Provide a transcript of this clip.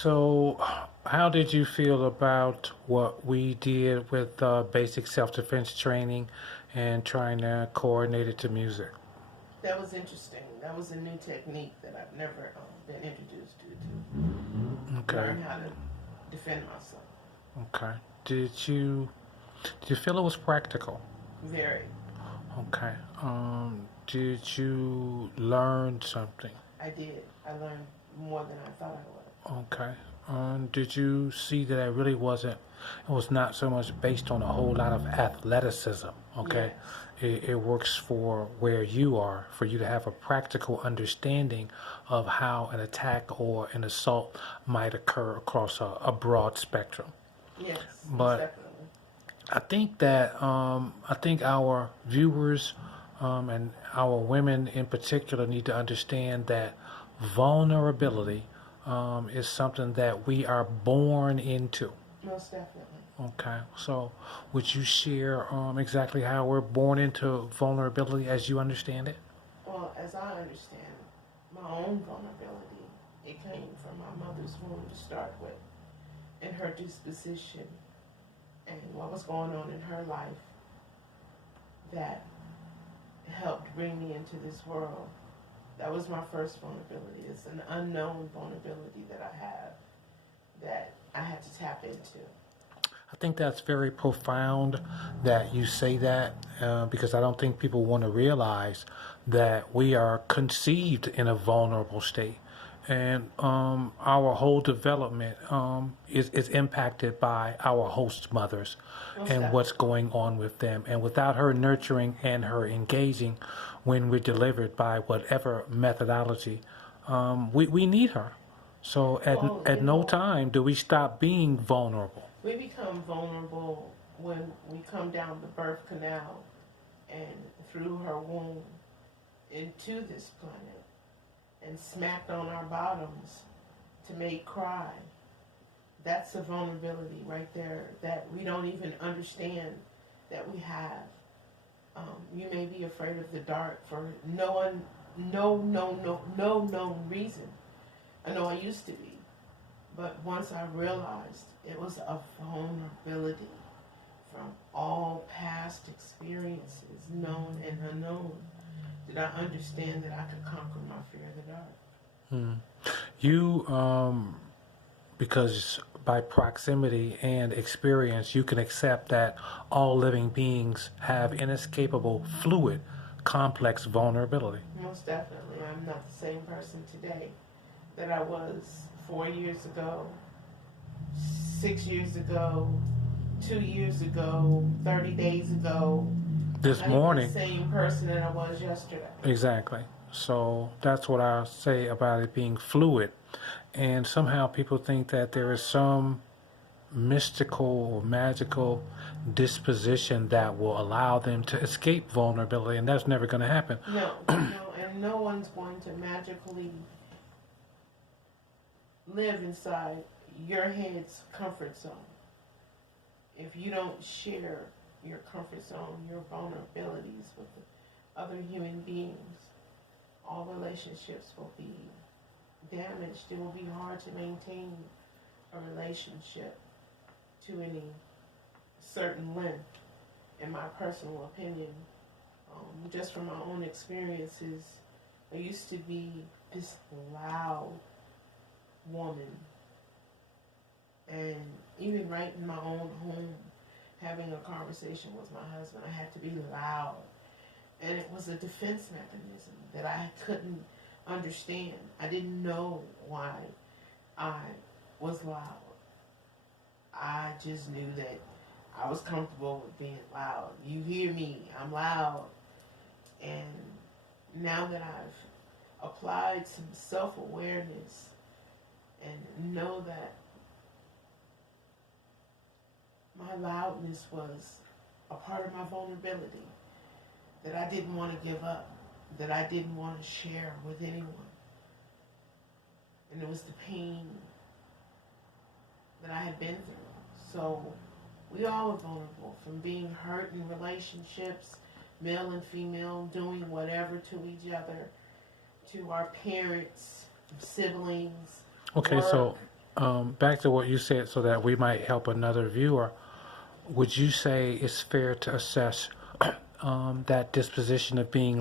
So, how did you feel about what we did with basic self-defense training and trying to coordinate it to music? That was interesting. That was a new technique that I've never been introduced to Okay, learn how to defend myself. okay. Did you feel it was practical? Very. Okay. Did you learn something? I did. I learned more than I thought I Okay. Did you see that it was not so much based on a whole lot of athleticism, would. okay? Yes. It works for where you are, for you to have a practical understanding of how an attack or an assault might occur across a broad spectrum. Yes. Most But definitely. I think our viewers and our women in particular need to understand that vulnerability is something that we are born into. Most definitely. Okay, so would you share exactly how we're born into vulnerability as you understand it? Well, as I understand, my own vulnerability, it came from my mother's womb to start with, and her disposition, and what was going on in her life that helped bring me into this world. That was my first vulnerability. It's an unknown vulnerability that I have that I had to tap into. I think that's very profound that you say that because I don't think people want to realize that we are conceived in a vulnerable state. And our whole development is impacted by our host mothers Most and definitely. what's going on with them. And without her nurturing and her engaging when we're delivered by whatever methodology, we need her. So Well, at no time do we stop being vulnerable. we become vulnerable when we come down the birth canal and through her womb into this planet and smacked on our bottoms to make cry. That's a vulnerability right there that we don't even understand that we have. You may be afraid of the dark for no known reason. I know I used to be, but once I realized it was a vulnerability from all past experiences, known and unknown, did I understand that I could conquer my fear of the dark. You, because by proximity and experience, you can accept that all living beings have inescapable, fluid, complex vulnerability. Most definitely, I'm not the same person today that I was 4 years ago, 6 years ago, 2 years ago, 30 days ago. This I'm not even morning, the same person that I was yesterday. exactly. So that's what I say about it being fluid. And somehow people think that there is some mystical or magical disposition that will allow them to escape vulnerability, and that's never going to happen. No, no, and no one's going to magically live inside your head's comfort zone. If you don't share your comfort zone, your vulnerabilities with other human beings, all relationships will be damaged. It will be hard to maintain a relationship to any certain length, in my personal opinion. Just from my own experiences, I used to be this loud woman, and even right in my own home, having a conversation with my husband, I had to be loud, and it was a defense mechanism that I couldn't understand. I didn't know why I was loud. I just knew that I was comfortable with being loud. You hear me, I'm loud. And now that I've applied some self-awareness and know that my loudness was a part of my vulnerability, that I didn't want to give up, that I didn't want to share with anyone. And it was the pain that I had been through. So we all are vulnerable from being hurt in relationships, male and female, doing whatever to each other, to our parents, siblings, Okay, work. so back to what you said, so that we might help another viewer. Would you say it's fair to assess that disposition of being